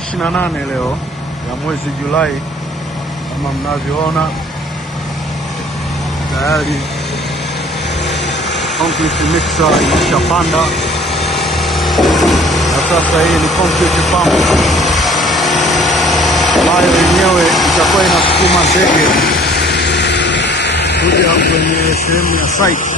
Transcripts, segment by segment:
28 leo ya mwezi Julai, kama mnavyoona tayari concrete mixer imeshapanda, na sasa hii ni concrete pump ambayo yenyewe itakuwa inasukuma zege kuja kwenye sehemu ya site.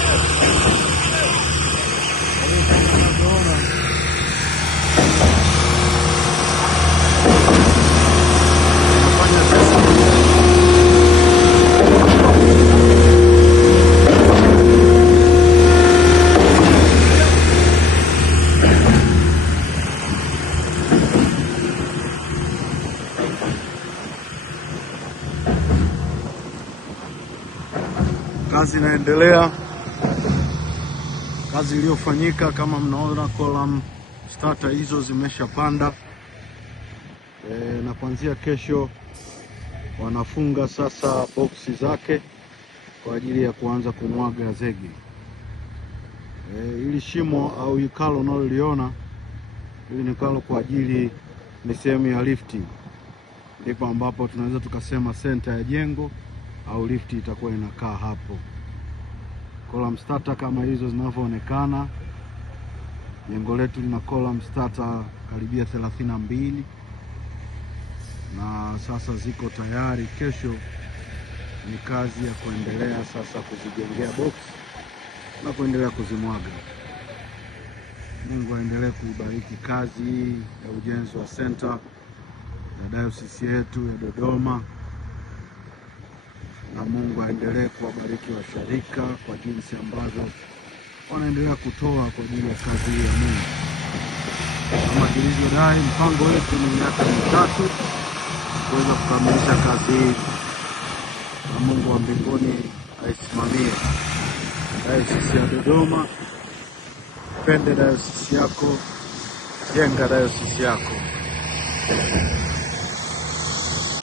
Kazi inaendelea, kazi iliyofanyika kama mnaona, column starter hizo zimeshapanda na kuanzia kesho wanafunga sasa boksi zake kwa ajili ya kuanza kumwaga zege. Hili shimo au ikalo unaloliona, hili ni kalo kwa ajili, ni sehemu ya lifti, ndipo ambapo tunaweza tukasema center ya jengo au lifti itakuwa inakaa hapo. Column starter kama hizo zinavyoonekana, jengo letu lina column starter karibia 32 na sasa ziko tayari. Kesho ni kazi ya kuendelea sasa kuzijengea box na kuendelea kuzimwaga. Mungu aendelee kuibariki kazi ya ujenzi wa center ya dayosisi yetu ya Dodoma, na Mungu aendelee kuwabariki washirika kwa jinsi ambavyo wanaendelea kutoa kwa ajili ya kazi hii ya Mungu. Kama tulivyodai, mpango wetu ni miaka 3 kuweza kukamilisha kazi hii, na Mungu wa mbinguni aisimamie dayosisi ya Dodoma. Pende dayosisi yako, jenga dayosisi yako.